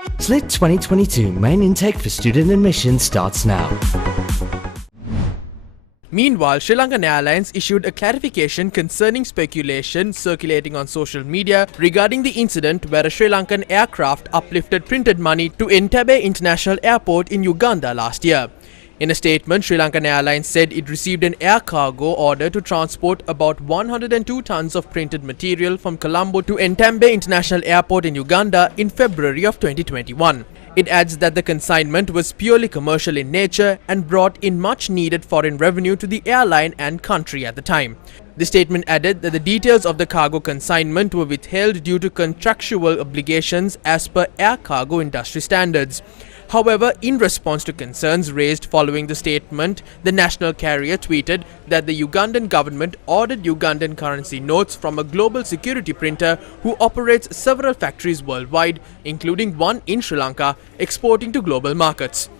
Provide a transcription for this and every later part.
SLIT 2022 main intake for student admission starts now. Meanwhile, Sri Lanka Airlines issued a clarification concerning speculation circulating on social media regarding the incident where a Sri Lankan aircraft uplifted printed money to Entebbe International Airport in Uganda last year. In a statement, Sri Lanka Airlines said it received an air cargo order to transport about 102 tons of printed material from Colombo to Entebbe International Airport in Uganda in February of 2021. It adds that the consignment was purely commercial in nature and brought in much needed foreign revenue to the airline and country at the time. The statement added that the details of the cargo consignment were withheld due to contractual obligations as per air cargo industry standards. However, in response to concerns raised following the statement, the national carrier tweeted that the Ugandan government ordered Ugandan currency notes from a global security printer who operates several factories worldwide, including one in Sri Lanka, exporting to global markets.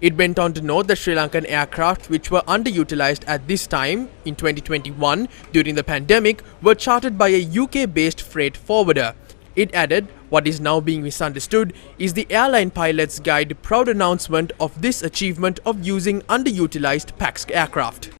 It went on to note that Sri Lankan aircraft which were underutilized at this time in 2021 during the pandemic were chartered by a UK-based freight forwarder. It added, what is now being misunderstood is the airline pilot's guide proud announcement of this achievement of using underutilized PAX aircraft.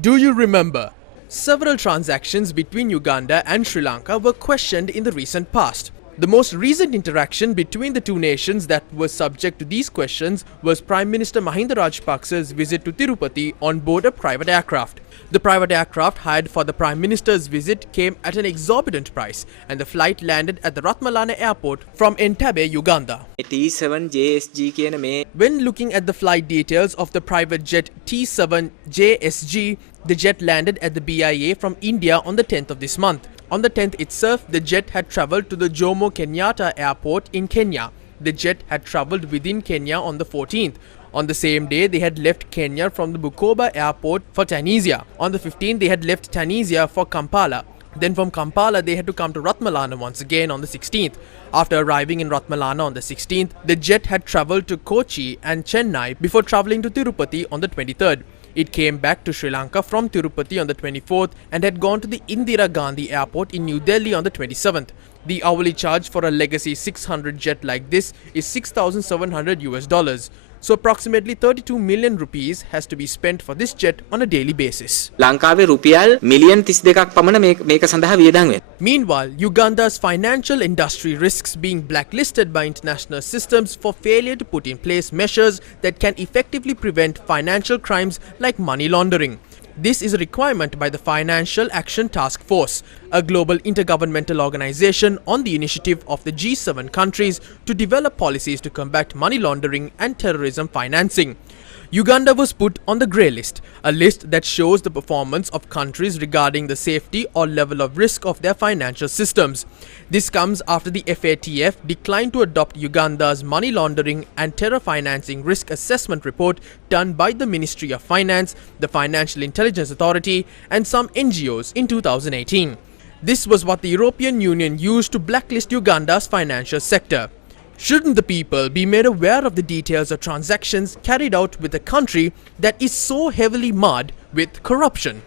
Do you remember? Several transactions between Uganda and Sri Lanka were questioned in the recent past. The most recent interaction between the two nations that was subject to these questions was Prime Minister Mahinda Rajapaksa's visit to Tirupati on board a private aircraft. The private aircraft hired for the Prime Minister's visit came at an exorbitant price, and the flight landed at the Ratmalana airport from Entebbe, Uganda. T7JSG When looking at the flight details of the private jet T7JSG, the jet landed at the BIA from India on the 10th of this month. On the 10th itself, the jet had travelled to the Jomo Kenyatta airport in Kenya. The jet had travelled within Kenya on the 14th. On the same day, they had left Kenya from the Bukoba airport for Tunisia. On the 15th, they had left Tunisia for Kampala. Then from Kampala, they had to come to Ratmalana once again on the 16th. After arriving in Ratmalana on the 16th, the jet had travelled to Kochi and Chennai before travelling to Tirupati on the 23rd. It came back to Sri Lanka from Tirupati on the 24th and had gone to the Indira Gandhi airport in New Delhi on the 27th. The hourly charge for a legacy 600 jet like this is $6,700. So approximately 32 million rupees has to be spent for this jet on a daily basis. ලංකාවේ රුපියල් million 32ක් පමණ මේක සඳහා වියදම් වෙනවා. Meanwhile, Uganda's financial industry risks being blacklisted by international systems for failure to put in place measures that can effectively prevent financial crimes like money laundering. This is a requirement by the Financial Action Task Force, a global intergovernmental organization on the initiative of the G7 countries to develop policies to combat money laundering and terrorism financing. Uganda was put on the grey list, a list that shows the performance of countries regarding the safety or level of risk of their financial systems. This comes after the FATF declined to adopt Uganda's money laundering and terror financing risk assessment report done by the Ministry of Finance, the Financial Intelligence Authority, and some NGOs in 2018. This was what the European Union used to blacklist Uganda's financial sector. Shouldn't the people be made aware of the details of transactions carried out with a country that is so heavily marred with corruption?